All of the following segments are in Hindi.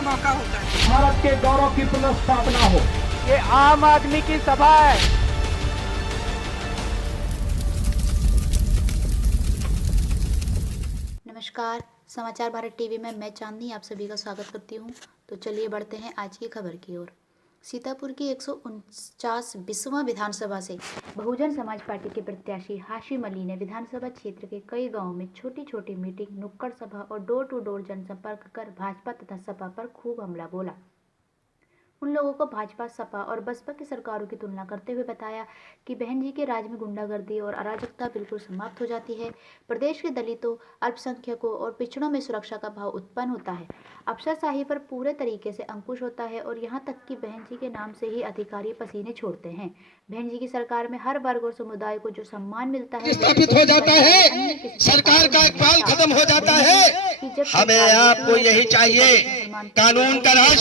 बड़ा मौका होता है। भारत के गौरव की पुनर्स्थापना हो। ये आम आदमी की सभा है। नमस्कार, समाचार भारत टीवी में मैं चांदनी आप सभी का स्वागत करती हूं। तो चलिए बढ़ते हैं आज की खबर की ओर। सीतापुर की 149वां विधानसभा से बहुजन समाज पार्टी के प्रत्याशी हाशिम अली ने विधानसभा क्षेत्र के कई गांवों में छोटी छोटी मीटिंग, नुक्कड़ सभा और डोर टू डोर जनसंपर्क कर भाजपा तथा सपा पर खूब हमला बोला। उन लोगों को भाजपा, सपा और बसपा की सरकारों की तुलना करते हुए बताया कि बहन जी के राज में गुंडागर्दी और अराजकता बिल्कुल समाप्त हो जाती है। प्रदेश के दलितों, अल्पसंख्यकों और पिछड़ों में सुरक्षा का भाव उत्पन्न होता है। अफसरशाही पर पूरे तरीके से अंकुश होता है और यहाँ तक कि बहन जी के नाम से ही अधिकारी पसीने छोड़ते हैं। बहन जी की सरकार में हर वर्ग और समुदाय को जो सम्मान मिलता है स्थापित हो जाता है, सरकार का काल खत्म हो जाता है। हमें आपको यही चाहिए, कानून का राज,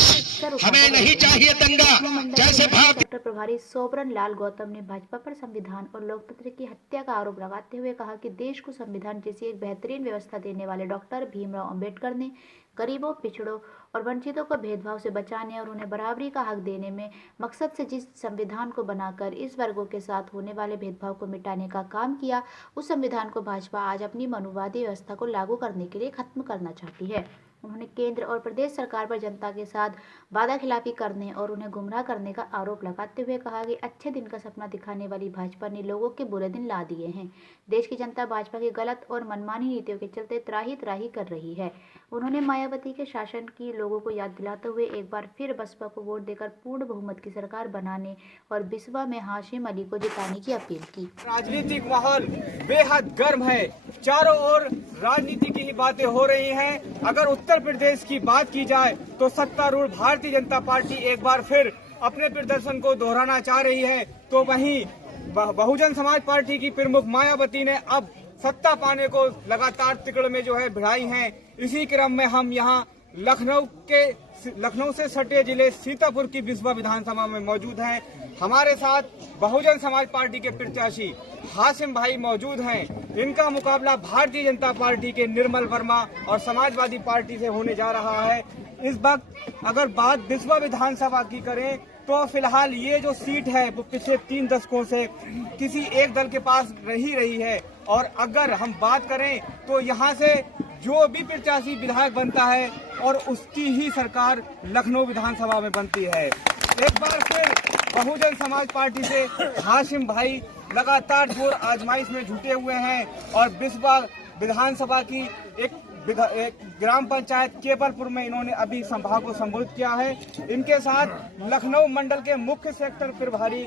हमें नहीं चाहिए दंगा। जैसे सेक्टर प्रभारी सोबरन लाल गौतम ने भाजपा पर संविधान और लोकतंत्र की हत्या का आरोप लगाते हुए कहा कि देश को संविधान जैसी एक बेहतरीन व्यवस्था देने वाले डॉक्टर भीमराव अंबेडकर ने गरीबों, पिछड़ों और वंचितों को भेदभाव से बचाने और उन्हें बराबरी का हक देने में मकसद से जिस संविधान को बनाकर इस वर्गों के साथ होने वाले भेदभाव को मिटाने का काम किया, उस संविधान को भाजपा आज अपनी मनुवादी व्यवस्था को लागू करने के लिए खत्म करना चाहती है। उन्होंने केंद्र और प्रदेश सरकार पर जनता के साथ वादाखिलाफी करने और उन्हें गुमराह करने का आरोप लगाते हुए कहा कि अच्छे दिन का सपना दिखाने वाली भाजपा ने लोगों के बुरे दिन ला दिए हैं। देश की जनता भाजपा की गलत और मनमानी नीतियों के चलते त्राही त्राही कर रही है। उन्होंने मायावती के शासन की लोगों को याद दिलाते हुए एक बार फिर बसपा को वोट देकर पूर्ण बहुमत की सरकार बनाने और बिस्वा में हाशिम अली को जिताने की अपील की। राजनीतिक माहौल बेहद गर्म है, चारों ओर राजनीति की ही बातें हो रही हैं। अगर उत्तर प्रदेश की बात की जाए तो सत्तारूढ़ भारतीय जनता पार्टी एक बार फिर अपने प्रदर्शन को दोहराना चाह रही है, तो वहीं बहुजन समाज पार्टी की प्रमुख मायावती ने अब सत्ता पाने को लगातार तिकड़ में जो है भिड़ाई हैं। इसी क्रम में हम यहाँ लखनऊ से सटे जिले सीतापुर की बिस्वा विधानसभा में मौजूद हैं। हमारे साथ बहुजन समाज पार्टी के प्रत्याशी हाशिम भाई मौजूद हैं। इनका मुकाबला भारतीय जनता पार्टी के निर्मल वर्मा और समाजवादी पार्टी से होने जा रहा है। इस वक्त अगर बात बिस्वा विधानसभा की करें तो फिलहाल ये जो सीट है वो पिछले 3 दशकों से किसी एक दल के पास रही है, और अगर हम बात करें तो यहाँ से जो भी प्रत्याशी विधायक बनता है और उसकी ही सरकार लखनऊ विधानसभा में बनती है। एक बार फिर बहुजन समाज पार्टी से हाशिम भाई लगातार जोर आजमाइश में जुटे हुए हैं और बिस्वा विधानसभा की एक ग्राम पंचायत केवलपुर में इन्होंने अभी सभा को संबोधित किया है। इनके साथ लखनऊ मंडल के मुख्य सेक्टर प्रभारी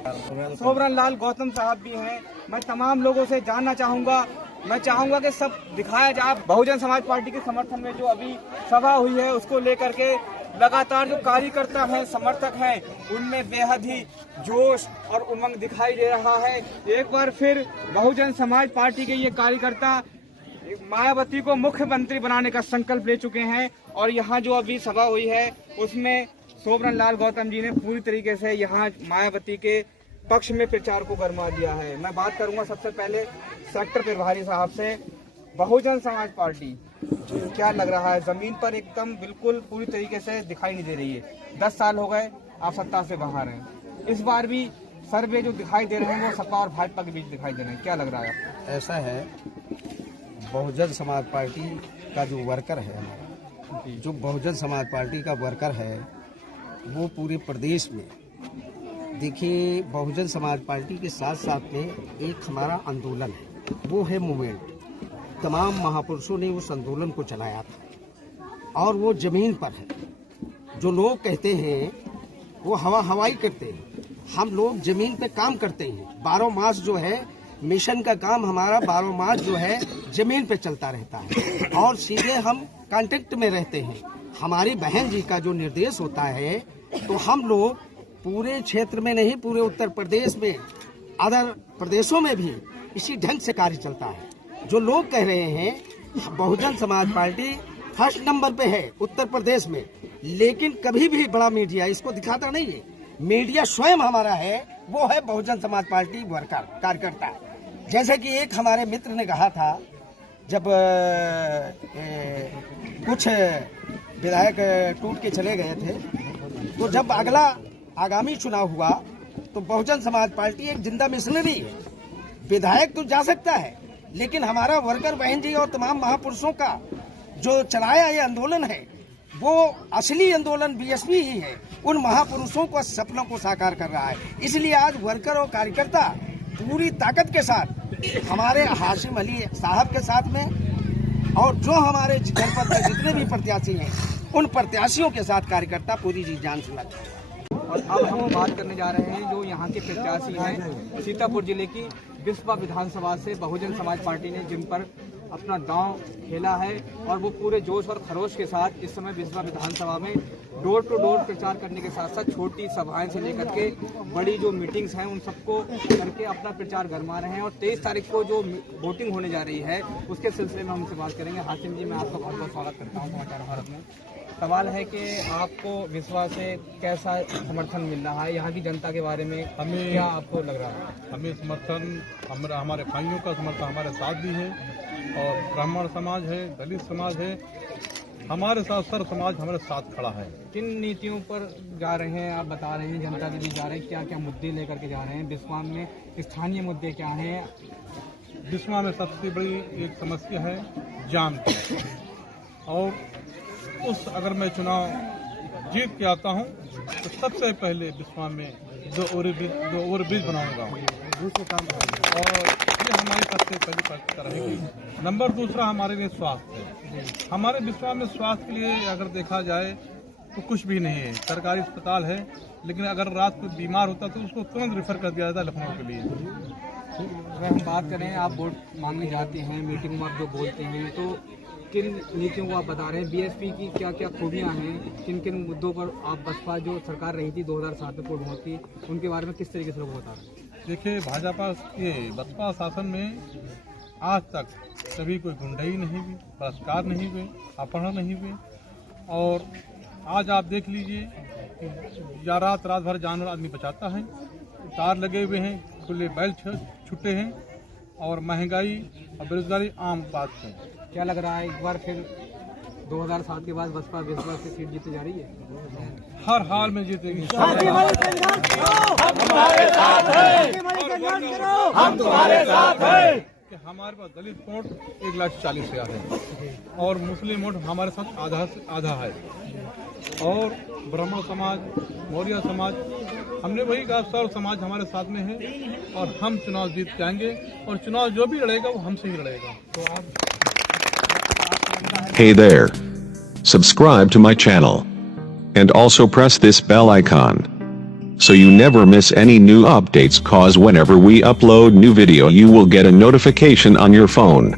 सोबरन लाल गौतम साहब भी हैं। मैं तमाम लोगों से जानना चाहूंगा कि सब दिखाया जाए बहुजन समाज पार्टी के समर्थन में जो अभी सभा हुई है उसको लेकर के लगातार जो कार्यकर्ता हैं, समर्थक हैं, उनमें बेहद ही जोश और उमंग दिखाई दे रहा है। एक बार फिर बहुजन समाज पार्टी के ये कार्यकर्ता मायावती को मुख्यमंत्री बनाने का संकल्प ले चुके हैं, और यहाँ जो अभी सभा हुई है उसमें सोबरन लाल गौतम जी ने पूरी तरीके से यहाँ मायावती के पक्ष में प्रचार को गरमा दिया है। मैं बात करूंगा सबसे पहले सेक्टर प्रभारी साहब से। बहुजन समाज पार्टी क्या लग रहा है, जमीन पर एकदम बिल्कुल पूरी तरीके से दिखाई नहीं दे रही है। 10 साल हो गए आप सत्ता से बाहर हैं, इस बार भी सर्वे जो दिखाई दे रहे हैं वो सपा और भाजपा के बीच दिखाई दे रहे हैं, क्या लग रहा है? ऐसा है, बहुजन समाज पार्टी का जो वर्कर है, जो बहुजन समाज पार्टी का वर्कर है वो पूरे प्रदेश में, देखिए बहुजन समाज पार्टी के साथ साथ में एक हमारा आंदोलन है, वो है मूवमेंट। तमाम महापुरुषों ने उस आंदोलन को चलाया था और वो जमीन पर है। जो लोग कहते हैं वो हवाई करते हैं, हम लोग जमीन पे काम करते हैं। 12 मास जो है मिशन का काम हमारा 12 मास जो है जमीन पे चलता रहता है और सीधे हम कांटेक्ट में रहते हैं। हमारी बहन जी का जो निर्देश होता है तो हम लोग पूरे क्षेत्र में नहीं, पूरे उत्तर प्रदेश में, अदर प्रदेशों में भी इसी ढंग से कार्य चलता है। जो लोग कह रहे हैं Bahujan Samaj party first number पे है उत्तर प्रदेश में, लेकिन कभी भी बड़ा मीडिया इसको दिखाता नहीं है। मीडिया स्वयं हमारा है, वो है बहुजन समाज पार्टी वर्कर कार्यकर्ता। जैसे कि एक हमारे मित्र ने कहा था, जब कुछ विधायक टूट के चले गए थे। तो जब अगला आगामी चुनाव हुआ तो बहुजन समाज पार्टी एक जिंदा मिशनरी है। विधायक तो जा सकता है, लेकिन हमारा वर्कर बहन जी और तमाम महापुरुषों का जो चलाया ये आंदोलन है, वो असली आंदोलन बीएसपी ही है। उन महापुरुषों को सपनों को साकार कर रहा है। इसलिए आज वर्कर और कार्यकर्ता पूरी ताकत के साथ हमारे हाशिम अली साहब के साथ में, और जो हमारे जनपद में जितने भी प्रत्याशी हैं उन प्रत्याशियों के साथ कार्यकर्ता पूरी जी जान से लगा। और अब हम बात करने जा रहे हैं जो यहाँ के प्रत्याशी हैं सीतापुर जिले की बिस्वा विधानसभा से बहुजन समाज पार्टी ने जिन पर अपना दांव खेला है, और वो पूरे जोश और खरोश के साथ इस समय बिस्वा विधानसभा में डोर टू डोर प्रचार करने के साथ साथ छोटी सभाएं से लेकर के बड़ी जो मीटिंग्स हैं उन सबको करके अपना प्रचार गरमा रहे हैं। और 23 तारीख को जो वोटिंग होने जा रही है उसके सिलसिले में हमसे बात करेंगे। हाशिम जी, मैं आपका बहुत बहुत स्वागत करता हूँ समाचार भारत में। सवाल है कि आपको विश्वास से कैसा समर्थन मिल रहा है, यहाँ की जनता के बारे में हमें क्या आपको लग रहा है? हमें समर्थन हमारे भाइयों का समर्थन हमारे साथ भी है, और ब्राह्मण समाज है, दलित समाज है, हमारे साथ सर्व समाज हमारे साथ खड़ा है। किन नीतियों पर जा रहे हैं आप बता रहे हैं, जनता के बीच जा रहे हैं, क्या क्या मुद्दे लेकर के जा रहे हैं? बिस्वा में स्थानीय मुद्दे क्या हैं? बिस्वा में सबसे बड़ी एक समस्या है जाम की, और अगर मैं चुनाव जीत के आता हूं तो सबसे पहले बिस्वा में दो ओवरब्रिज बनाऊंगा, और ये हमारी सबसे पहली प्राथमिकता रहेगी। नंबर दूसरा हमारे लिए स्वास्थ्य है। हमारे बिस्वा में स्वास्थ्य के लिए अगर देखा जाए तो कुछ भी नहीं है। सरकारी अस्पताल है, लेकिन अगर रात को बीमार होता तो उसको तुरंत रेफर कर दिया जाता है लखनऊ के लिए। अगर हम बात करें, आप वोट मांगने जाते हैं, मीटिंग में आप जो बोलते हैं, तो किन नीतियों को आप बता रहे हैं? बीएसपी की क्या क्या खूबियां हैं, किन किन मुद्दों पर आप बसपा जो सरकार रही थी 2007 में पूर्ण होती, उनके बारे में किस तरीके से लोग बता रहे हैं? देखिए, भाजपा के बसपा शासन में आज तक कभी कोई गुंडई नहीं हुई, बलात्कार नहीं हुए, अपहरण नहीं हुए, और आज आप देख लीजिए या रात भर जानवर आदमी बचाता है, तार लगे हुए हैं, खुले बैल छुट्टे हैं, और महंगाई और बेरोजगारी आम बात है। क्या लग रहा है एक बार फिर 2007 के बाद बसपा बिस्वा से सीट जीते जा रही है? हर हाल में जीतेगी। हम तुम्हारे साथ हैं। कि हमारे पास दलित वोट 1,40,000 है, और मुस्लिम वोट हमारे साथ आधा से आधा है, और ब्राह्मण समाज, मौर्य समाज, हमने वही कहा सर्व समाज हमारे साथ में है, और हम चुनाव जीत जाएंगे, और चुनाव जो भी लड़ेगा वो हमसे ही लड़ेगा। तो आप Hey there. Subscribe to my channel. And also press this bell icon, so you never miss any new updates, cause whenever we upload new video you will get a notification on your phone.